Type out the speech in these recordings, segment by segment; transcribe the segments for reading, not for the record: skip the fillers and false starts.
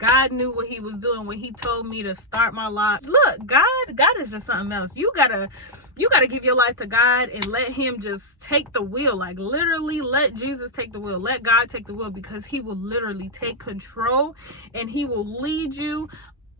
God knew what he was doing when he told me to start my locks. Look, God is just something else. You gotta give your life to God and let him just take the wheel. Like, literally let Jesus take the wheel. Let God take the wheel, because he will literally take control and he will lead you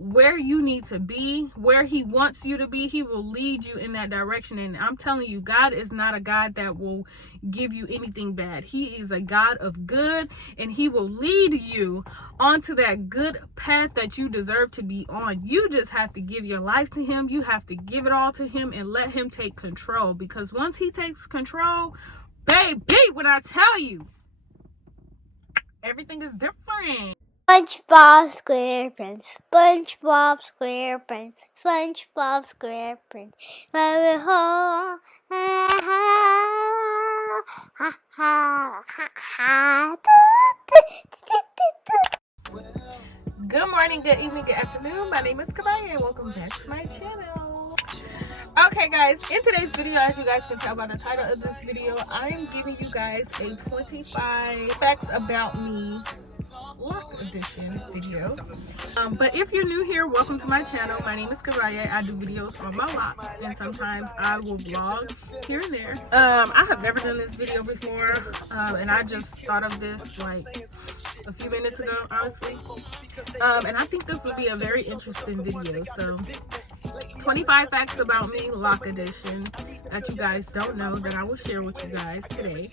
where you need to be, where he wants you to be. He will lead you in that direction. And I'm telling you, God is not a God that will give you anything bad. He is a God of good, and he will lead you onto that good path that you deserve to be on. You just have to give your life to him. You have to give it all to him and let him take control, because once he takes control, baby, when I tell you, everything is different. SpongeBob SquarePants, SpongeBob SquarePants, SpongeBob SquarePants. Rabbit hole, ha ha ha ha. Good morning, good evening, good afternoon. My name is Khaviaé and welcome back to my channel. Okay guys, in today's video, as you guys can tell by the title of this video, I am giving you guys a 25 facts about me lock edition video. But if you're new here, welcome to my channel. My name is Khaviaé. I do videos on my locks, and sometimes I will vlog here and there. I have never done this video before, and I just thought of this like a few minutes ago, honestly. And I think this will be a very interesting video. So 25 facts about me lock edition that you guys don't know that I will share with you guys today.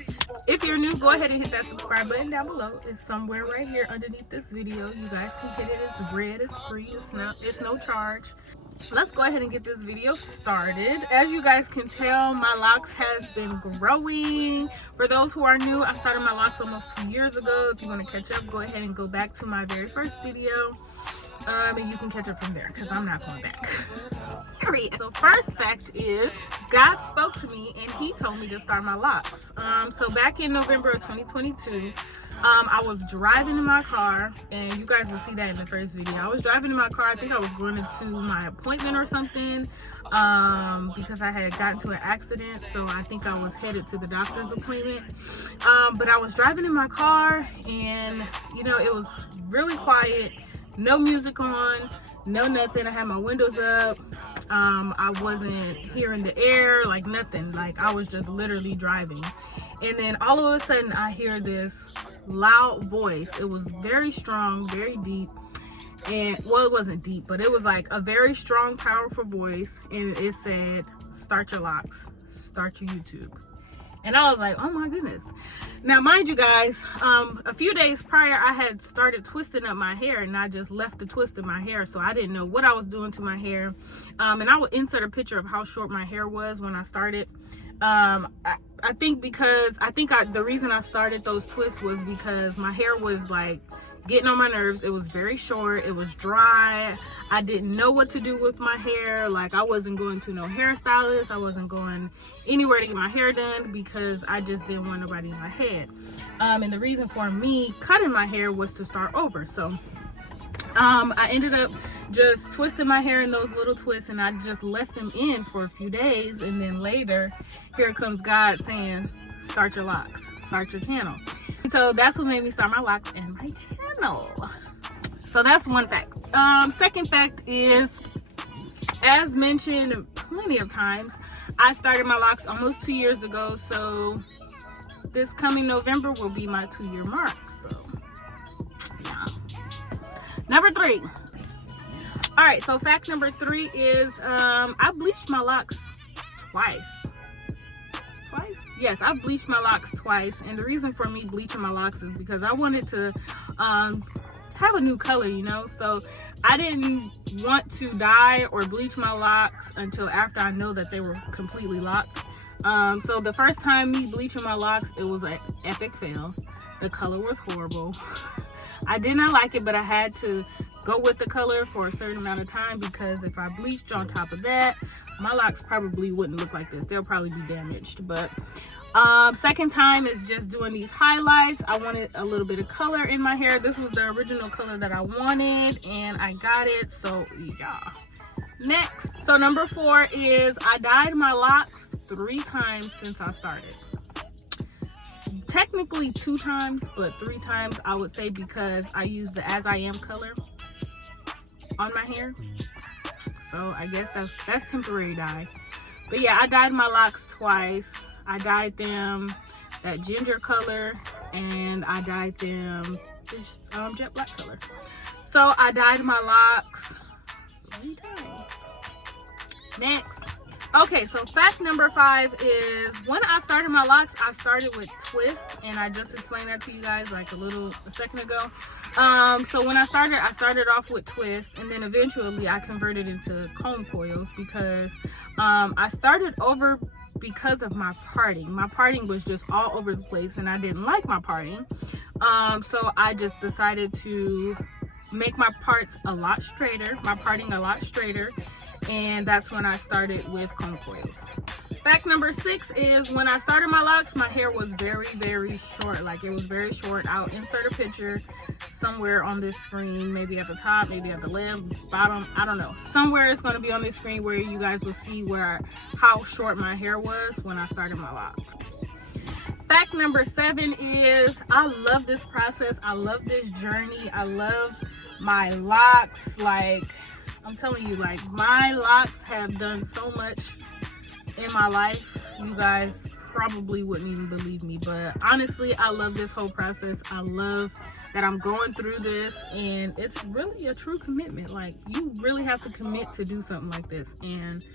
If you're new, go ahead and hit that subscribe button down below. It's somewhere right here underneath this video. You guys can hit it. It's red, it's free, it's no charge. Let's go ahead and get this video started. As you guys can tell, my locks has been growing. For those who are new, I started my locks almost 2 years ago. If you want to catch up, go ahead and go back to my very first video. And you can catch up from there, because I'm not going back. So first fact is, God spoke to me and he told me to start my locks. So back in November of 2022, I was driving in my car, and you guys will see that in the first video. I was driving in my car. I think I was going to my appointment or something, because I had gotten to an accident. So I think I was headed to the doctor's appointment. But I was driving in my car, and you know, it was really quiet. No music on, no nothing. I had my windows up. I wasn't hearing the air, like nothing. Like, I was just literally driving. And then all of a sudden I hear this loud voice. It was very strong, very deep. And well, it wasn't deep, but it was like a very strong, powerful voice. And it said, start your locks, start your YouTube. And I was like, oh my goodness. Now, mind you guys, a few days prior, I had started twisting up my hair, and I just left the twist in my hair. So I didn't know what I was doing to my hair. And I will insert a picture of how short my hair was when I started. I think the reason I started those twists was because my hair was like getting on my nerves. It was very short. It was dry. I didn't know what to do with my hair. Like, I wasn't going to no hairstylist. I wasn't going anywhere to get my hair done, because I just didn't want nobody in my head. And the reason for me cutting my hair was to start over. So I ended up just twisting my hair in those little twists, and I just left them in for a few days. And then later, here comes God saying, start your locks, start your channel. So that's what made me start my locks and my channel. So that's one fact. Second fact is, as mentioned plenty of times, I started my locks almost 2 years ago. So this coming November will be my 2-year mark. So yeah. Number 3. All right, so fact number 3 is I bleached my locks twice. Yes, I bleached my locks twice. And the reason for me bleaching my locks is because I wanted to have a new color, you know. So I didn't want to dye or bleach my locks until after I know that they were completely locked. So the first time me bleaching my locks, it was an epic fail. The color was horrible. I did not like it, but I had to go with the color for a certain amount of time, because if I bleached on top of that, my locks probably wouldn't look like this. They'll probably be damaged. But second time is just doing these highlights. I wanted a little bit of color in my hair. This was the original color that I wanted, and I got it. So yeah. Next, so number 4 is I dyed my locks 3 times since I started. Technically 2 times, but 3 times I would say, because I used the As I Am color. on my hair. So I guess that's temporary dye. But yeah, I dyed my locks twice. I dyed them that ginger color, and I dyed them this jet black color. So I dyed my locks 3 times. Next. Okay, so fact number 5 is when I started my locks, I started with twist, and I just explained that to you guys like a second ago. So when I started off with twist, and then eventually I converted into comb coils because I started over because of my parting. My parting was just all over the place, and I didn't like my parting. So I just decided to make my parts a lot straighter, my parting a lot straighter, and that's when I started with comb coils. Fact number 6 is when I started my locks, my hair was very, very short. Like, it was very short. I'll insert a picture somewhere on this screen, maybe at the top, maybe at the left, bottom, I don't know. Somewhere it's going to be on this screen where you guys will see how short my hair was when I started my locks. Fact number 7 is I love this process. I love this journey. I love my locks. Like, I'm telling you, like, my locks have done so much in my life. You guys probably wouldn't even believe me, but honestly, I love this whole process. I love that I'm going through this, and it's really a true commitment. Like, you really have to commit to do something like this. And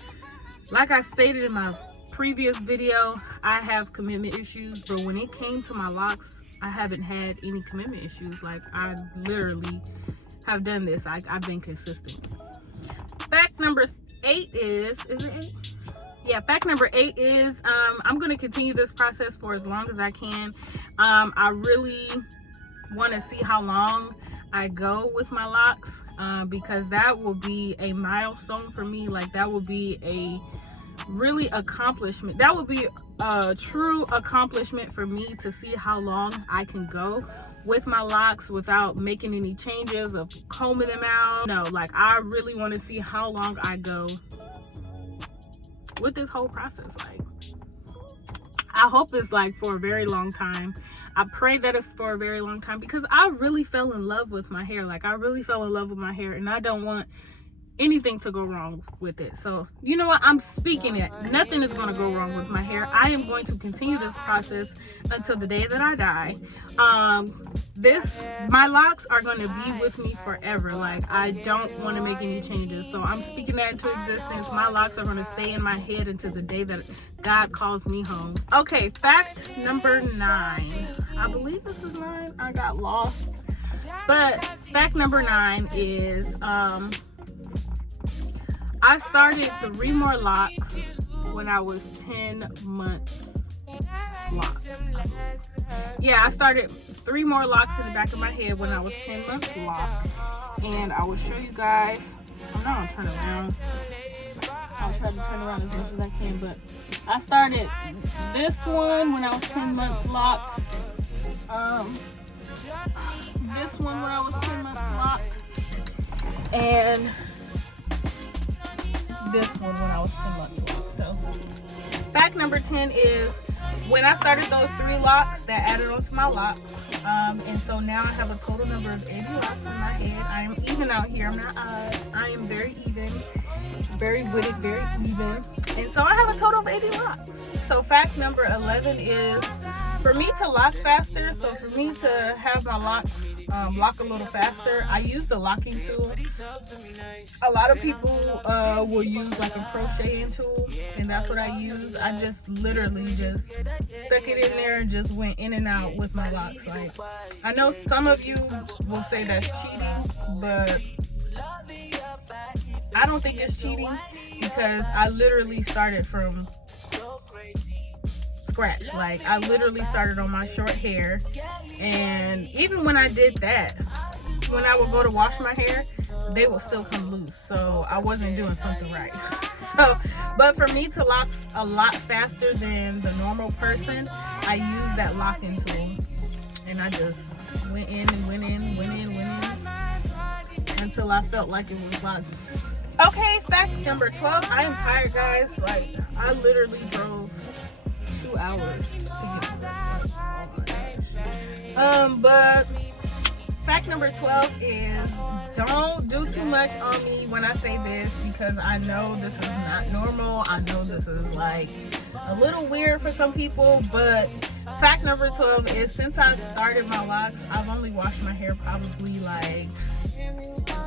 like I stated in my previous video, I have commitment issues, but when it came to my locks, I haven't had any commitment issues. Like, I literally have done this. I've been consistent. Fact number 8 is it 8? Yeah, fact number 8 is I'm going to continue this process for as long as I can. I really want to see how long I go with my locks, because that will be a milestone for me. Like, that will be a really accomplishment. That would be a true accomplishment for me to see how long I can go with my locks without making any changes of combing them out. No, like, I really want to see how long I go with this whole process. Like, I hope it's like for a very long time. I pray that it's for a very long time, because I really fell in love with my hair. Like, I really fell in love with my hair, and I don't want anything to go wrong with it. So, you know what, I'm speaking it. Nothing is going to go wrong with my hair. I am going to continue this process until the day that I die. My locks are going to be with me forever. Like, I don't want to make any changes. So I'm speaking that into existence. My locks are going to stay in my head until the day that God calls me home. Okay, fact number 9. I believe this is 9. I got lost. But fact number 9 is I started 3 more locks when I was 10 months locked. Yeah, I started 3 more locks in the back of my head when I was 10 months locked. And I will show you guys. I'm not gonna turn around. I'll try to turn around as much as I can, but I started this one when I was 10 months locked. This one when I was 10 months locked. And this one when I was 10 months locked. So fact number 10 is when I started those 3 locks, that added on to my locks, and so now I have a total number of 80 locks in my head. I am even out here. I'm not odd. I am very even, very witted, very even, and so I have a total of 80 locks. So fact number 11 is for me to lock faster. So for me to have my locks lock a little faster, I use the locking tool. A lot of people will use like a crocheting tool, and that's what I use. I just literally just stuck it in there and just went in and out with my locks. Like, I know some of you will say that's cheating, but I don't think it's cheating, because I literally started from scratch. Like, I literally started on my short hair, and even when I did that, when I would go to wash my hair, they would still come loose. So I wasn't doing something right. So, but for me to lock a lot faster than the normal person, I used that locking tool, and I just went in and went in until I felt like it was locked. Okay, fact number 12. I am tired, guys. Like, I literally drove 2 hours to get to work. But fact number 12 is don't do too much on me when I say this, because I know this is not normal. I know this is like a little weird for some people, but fact number 12 is since I've started my locks, I've only washed my hair probably like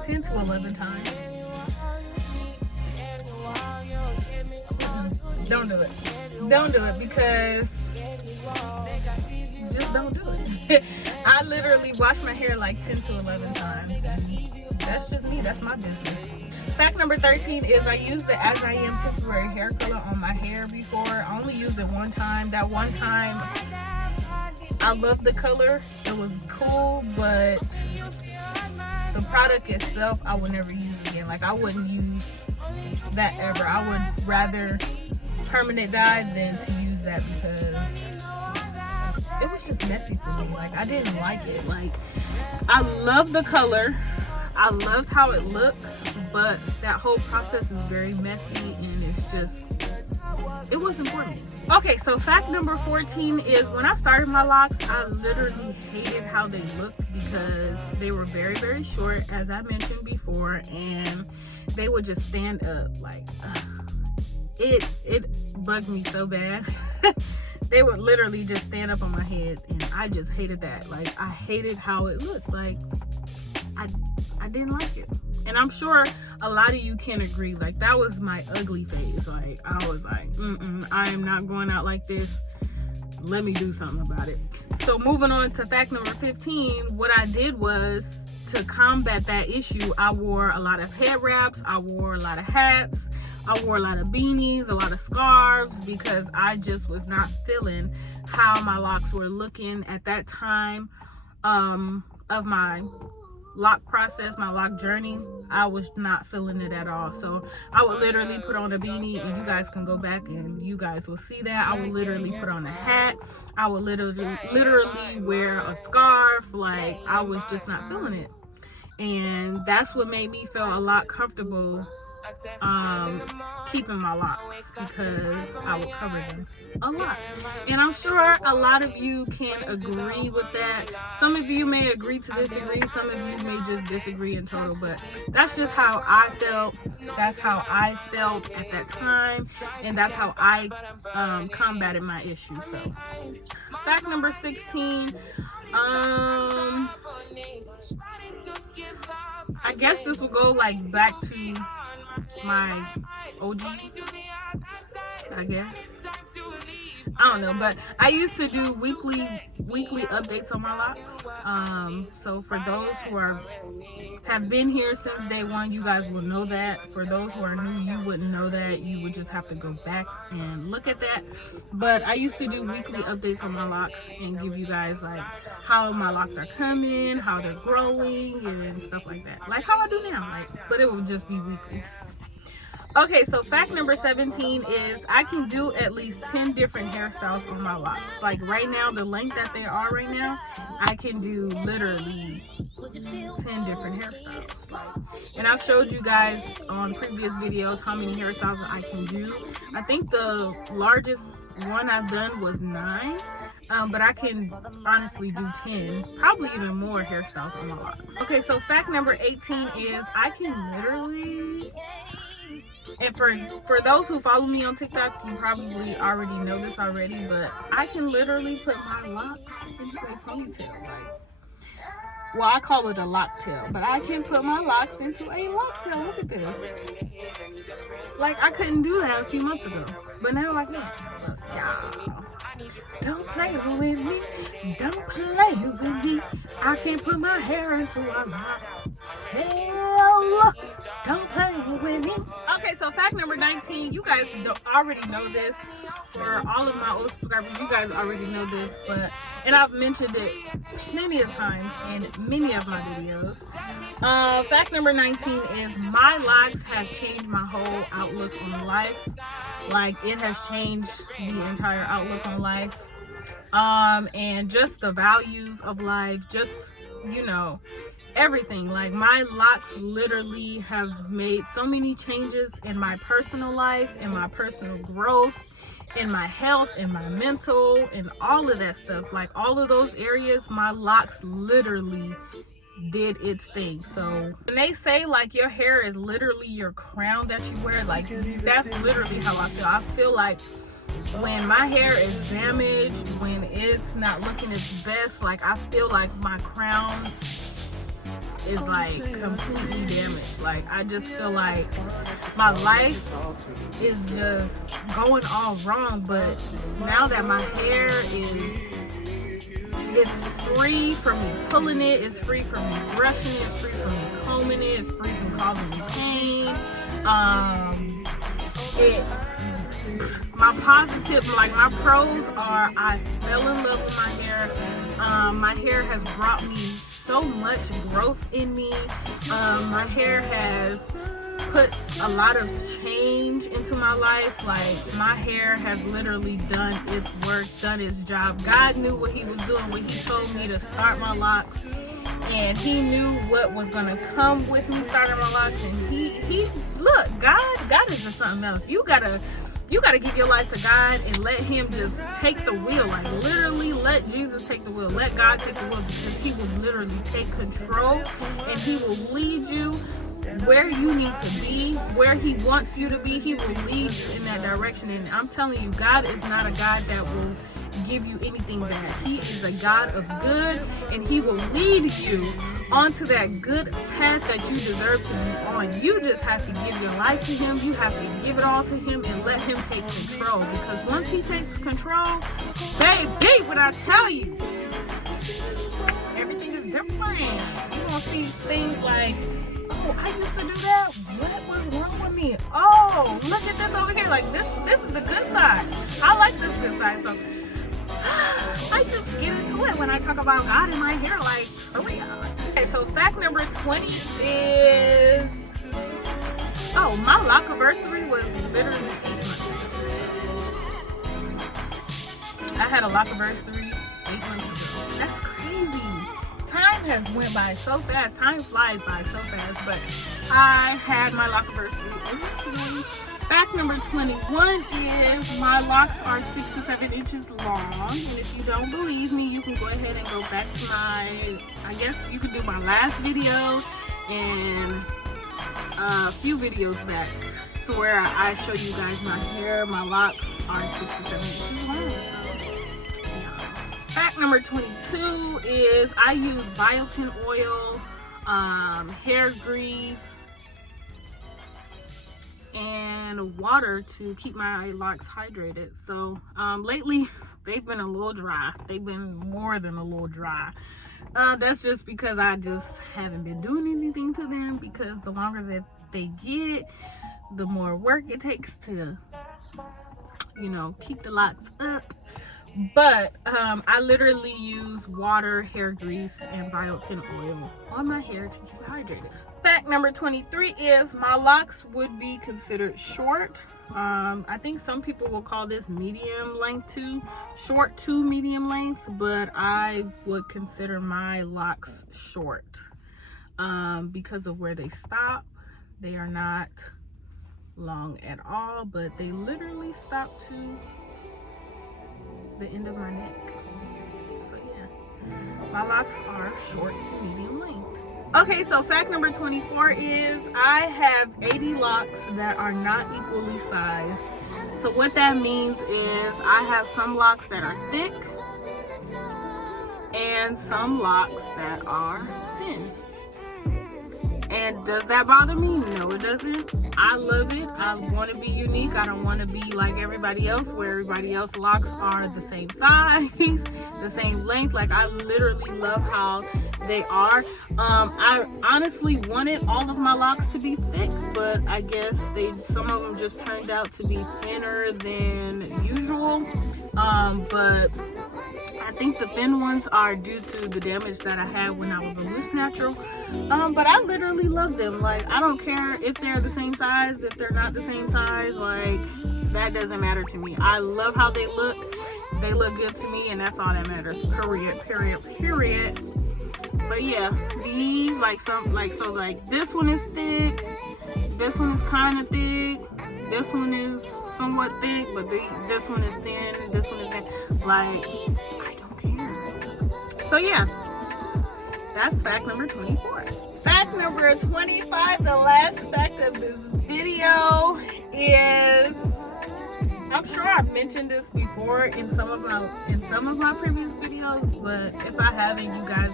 10 to 11 times. Don't do it. Don't do it, because just don't do it. I literally wash my hair like 10 to 11 times. And that's just me. That's my business. Fact number 13 is I used the As I Am temporary hair color on my hair before. I only used it one time. That one time, I loved the color. It was cool, but the product itself, I would never use again. Like, I wouldn't use that ever. I would rather permanent dye than to use that, because it was just messy for me. Like, I didn't like it. Like, I love the color, I loved how it looked, but that whole process is very messy, and it's just, it wasn't for me. Okay, so fact number 14 is when I started my locks, I literally hated how they looked, because they were very, very short, as I mentioned before, and they would just stand up. Like, it bugged me so bad. They would literally just stand up on my head, and I just hated that. Like, I hated how it looked. Like, I didn't like it. And I'm sure a lot of you can agree. Like, that was my ugly phase. Like, I was like, I am not going out like this. Let me do something about it. So moving on to fact number 15, what I did was, to combat that issue, I wore a lot of head wraps, I wore a lot of hats, I wore a lot of beanies, a lot of scarves, because I just was not feeling how my locks were looking at that time of my lock process, my lock journey. I was not feeling it at all. So I would literally put on a beanie, and you guys can go back and you guys will see that. I would literally put on a hat. I would literally wear a scarf. Like, I was just not feeling it. And that's what made me feel a lot comfortable keeping my locks, because I would cover them a lot. And I'm sure a lot of you can agree with that. Some of you may agree to disagree, some of you may just disagree in total, but that's just how I felt. That's how I felt at that time, and that's how I combated my issue. So fact number 16, I guess this will go like back to my OGs, I guess. I don't know, but I used to do weekly updates on my locks. So for those who have been here since day one, you guys will know that. For those who are new, you wouldn't know that. You would just have to go back and look at that. But I used to do weekly updates on my locks and give you guys like how my locks are coming, how they're growing, and stuff like that. Like how I do now, like, but it would just be weekly. Okay, so fact number 17 is I can do at least 10 different hairstyles on my locks. Like right now, the length that they are right now, I can do literally 10 different hairstyles. And I've showed you guys on previous videos how many hairstyles I can do. I think the largest one I've done was 9. But I can honestly do 10, probably even more hairstyles on my locks. Okay, so fact number 18 is I can literally... And for those who follow me on TikTok, you probably already know this already, but I can literally put my locks into a ponytail. Like, well, I call it a locktail, but I can put my locks into a locktail. Look at this. Like, I couldn't do that a few months ago, but now I can. So, y'all, don't play with me. Don't play with me. I can put my hair into a locktail. Don't play with me. Okay, so fact number 19, you guys already know this. For all of my old subscribers, you guys already know this, and I've mentioned it many a times in many of my videos. Fact number 19 is my locks have changed my whole outlook on life. Like, it has changed the entire outlook on life. And just the values of life, just, you know, everything. Like, my locks literally have made so many changes in my personal life, in my personal growth, in my health, in my mental, and all of that stuff. Like, all of those areas, my locks literally did its thing. So when they say like your hair is literally your crown that you wear, like that's literally how I feel. I feel like when my hair is damaged, when it's not looking its best, like I feel like my crown is like completely damaged. Like I just feel like my life is just going all wrong. But now that my hair it's free from me pulling it, it's free from me brushing it, it's free from me combing it, it's free from causing me pain. My positive, like my pros are I fell in love with my hair. My hair has brought me so much growth in me. My hair has put a lot of change into my life. Like my hair has literally done its work, done its job. God knew what he was doing when he told me to start my locks, and he knew what was gonna come with me starting my locks. And he look, God is just something else. You gotta give your life to God and let him just take the wheel. Like literally let Jesus take the wheel. Let God take the wheel, because he will literally take control and he will lead you where you need to be, where he wants you to be. He will lead you in that direction. And I'm telling you, God is not a God that will give you anything bad. He is a God of good, and he will lead you onto that good path that you deserve to be on. You just have to give your life to him. You have to give it all to him and let him take control, because once he takes control, baby, what I tell you, everything is different. You won't see things like, oh, I used to do that. What was wrong with me? Oh, look at this over here. Like this is the good side. I like this good side. So I just get into it when I talk about God in my hair, like for real. Okay, so fact number 20 is, oh, my lockiversary was literally 8 months ago. I had a lockiversary 8 months ago. That's crazy. Time has went by so fast. Time flies by so fast. But I had my lockiversary. Fact number 21 is my locks are 6 to 7 inches long. And if you don't believe me, you can go ahead and go back to my, I guess you could do my last video and a few videos back to where I show you guys my hair. My locks are 6 to 7 inches long. So, yeah. Fact number 22 is I use biotin oil, hair grease, and water to keep my locks hydrated. So lately they've been a little dry. They've been more than a little dry. That's just because I just haven't been doing anything to them, because the longer that they get, the more work it takes to, you know, keep the locks up. But I literally use water, hair grease, and biotin oil on my hair to keep it hydrated. Fact number 23 is my locks would be considered short. I think some people will call this medium length too, short to medium length, but I would consider my locks short because of where they stop. They are not long at all, but they literally stop to the end of my neck. So yeah, my locks are short to medium length. Okay, so fact number 24 is I have 80 locks that are not equally sized. So what that means is I have some locks that are thick and some locks that are thin. And does that bother me? No, it doesn't. I love it. I want to be unique. I don't want to be like everybody else, where everybody else locks are the same size, the same length. Like I literally love how they are. I honestly wanted all of my locks to be thick, but I guess some of them just turned out to be thinner than usual. But I think the thin ones are due to the damage that I had when I was a loose natural. But I literally love them. Like, I don't care if they're the same size, if they're not the same size. Like, that doesn't matter to me. I love how they look. They look good to me, and that's all that matters. Period. But yeah, these, so this one is thick. This one is kind of thick. This one is somewhat thick, but this one is thin. This one is thin. Like, I don't care. So yeah, That's fact number 24. Fact number 25, the last fact of this video is, I'm sure I've mentioned this before in some of my previous videos, but if I haven't, you guys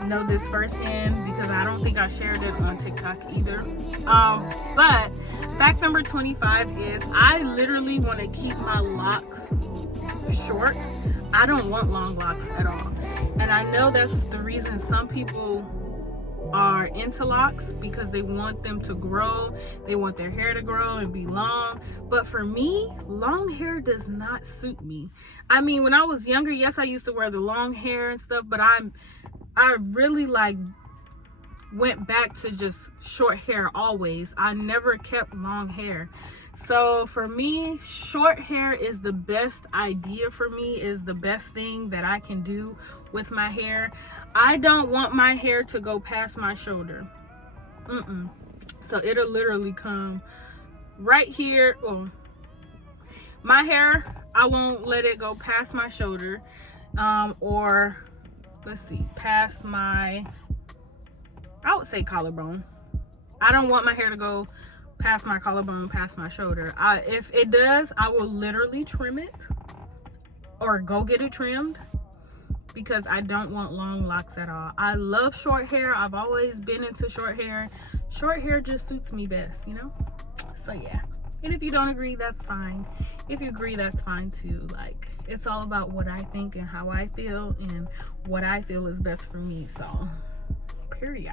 will know this firsthand because I don't think I shared it on TikTok either. But fact number 25 is I literally want to keep my locks short. I don't want long locks at all. And I know that's the reason some people are into locks, because they want them to grow, they want their hair to grow and be long. But for me, long hair does not suit me. I mean, when I was younger, yes, I used to wear the long hair and stuff, but I really like went back to just short hair always. I never kept long hair. So for me, short hair is the best idea for me, is the best thing that I can do with my hair. I don't want my hair to go past my shoulder. So it'll literally come right here. Well, my hair, I won't let it go past my shoulder, or let's see, past my, I would say collarbone. I don't want my hair to go past my collarbone, past my shoulder. If it does, I will literally trim it or go get it trimmed, because I don't want long locks at all. I love short hair. I've always been into short hair. Short hair just suits me best, you know? So yeah. And if you don't agree, that's fine. If you agree, that's fine too. Like, it's all about what I think and how I feel and what I feel is best for me. So, period.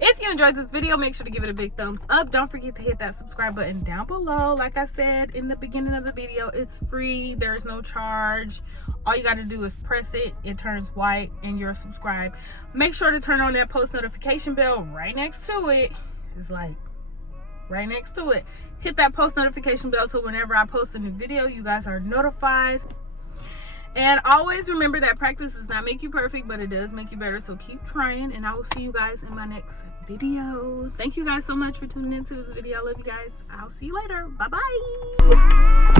If you enjoyed this video, make sure to give it a big thumbs up. Don't forget to hit that subscribe button down below. Like I said in the beginning of the video, it's free. There's no charge. All you got to do is press it. It turns white and you're subscribed. Make sure to turn on that post notification bell right next to it. It's like right next to it. Hit that post notification bell so whenever I post a new video, you guys are notified. And always remember that practice does not make you perfect, but it does make you better. So keep trying, and I will see you guys in my next video. Thank you guys so much for tuning into this video. I love you guys. I'll see you later. Bye-bye.